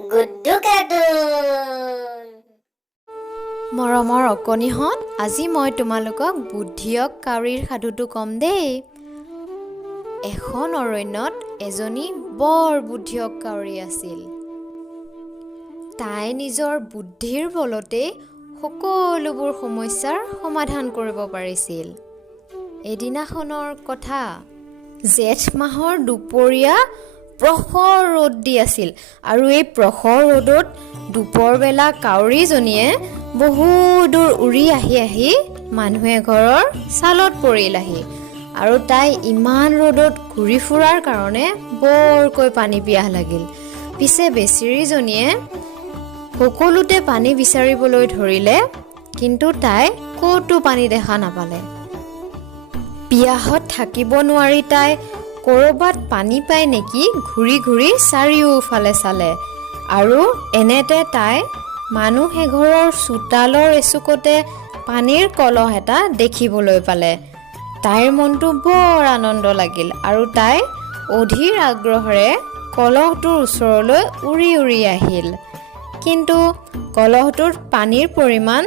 Guddu cartoon. মৰমৰ অকণিহঁত, আজি মই তোমালোকক বুদ্ধিয়ক কাউৰীৰ সাধুটো ক'ম দেই। এখন অৰণ্যত এজনী বৰ বুদ্ধিয়ক কাউৰী আছিল। তাই নিজৰ বুদ্ধিৰ বলতে সকলোবোৰ সমস্যাৰ সমাধান কৰিব পাৰিছিল। এদিনাখনৰ কথা, জেঠ মাহৰ দুপৰীয়া প্ৰখৰ ৰ'দ দি আছিল আৰু এই প্ৰখৰ ৰ'দত দুপৰবেলা কাউৰীজনীয়ে বহু দূৰ উৰি আহি মানুহ এঘৰৰ ছালত পৰিলহি আৰু তাই ইমান ৰ'দত ঘূৰি ফুৰাৰ কাৰণে বৰকৈ পানী পিয়াহ লাগিল। পিছে বেচেৰীজনীয়ে সকলোতে পানী বিচাৰিবলৈ ধৰিলে, কিন্তু তাই ক'তো পানী দেখা নাপালে। পিয়াহত থাকিব নোৱাৰি তাই ক'ৰবাত পানী পায় নেকি ঘূৰি ঘূৰি চাৰিওফালে চালে আৰু এনেতে তাই মানুহ এঘৰৰ চোতালৰ এচুকতে পানীৰ কলহ এটা দেখিবলৈ পালে। তাইৰ মনটো বৰ আনন্দ লাগিল আৰু তাই অধীৰ আগ্ৰহেৰে কলহটোৰ ওচৰলৈ উৰি উৰি আহিল। কিন্তু কলহটোত পানীৰ পৰিমাণ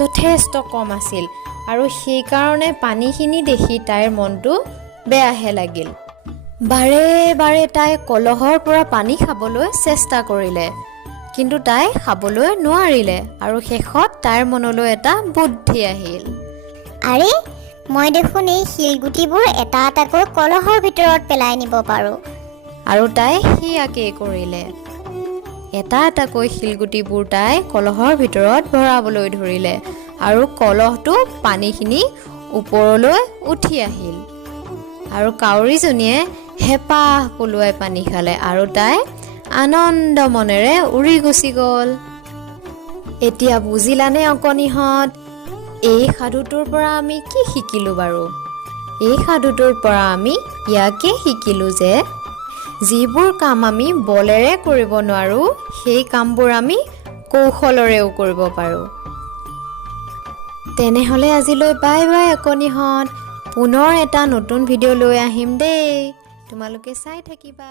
যথেষ্ট কম আছিল আৰু সেইকাৰণে পানীখিনি দেখি তাইৰ মনটো বেয়াহে লাগিল। বাৰে বাৰে তাই কলহৰ পৰা পানী খাবলৈ চেষ্টা কৰিলে, কিন্তু তাই খাবলৈ নোৱাৰিলে আৰু শেষত তাইৰ মনলৈ এটা বুদ্ধি আহিল। আৰে, মই দেখোন এই শিলগুটিবোৰ এটা এটাকৈ কলহৰ ভিতৰত পেলাই নিব পাৰোঁ। আৰু তাই সেয়াকেই কৰিলে। এটা এটাকৈ শিলগুটিবোৰ তাই কলহৰ ভিতৰত ভৰাবলৈ ধৰিলে আৰু কলহটো পানীখিনি ওপৰলৈ উঠি আহিল আৰু কাউৰীজনীয়ে হেঁপাহ পলুৱাই পানী খালে আৰু তাই আনন্দ মনেৰে উৰি গুচি গ'ল। এতিয়া বুজিলানে অকণিহঁত, এই সাধুটোৰ পৰা আমি কি শিকিলোঁ বাৰু? এই সাধুটোৰ পৰা আমি ইয়াকে শিকিলোঁ যে যিবোৰ কাম আমি বলেৰে কৰিব নোৱাৰোঁ, সেই কামবোৰ আমি কৌশলৰেও কৰিব পাৰোঁ। তেনেহ'লে আজিলৈ বাই বাই অকণিহঁত। পুনৰ এটা নতুন ভিডিঅ' লৈ আহিম দেই, তোমালোকে চাই থাকিবা।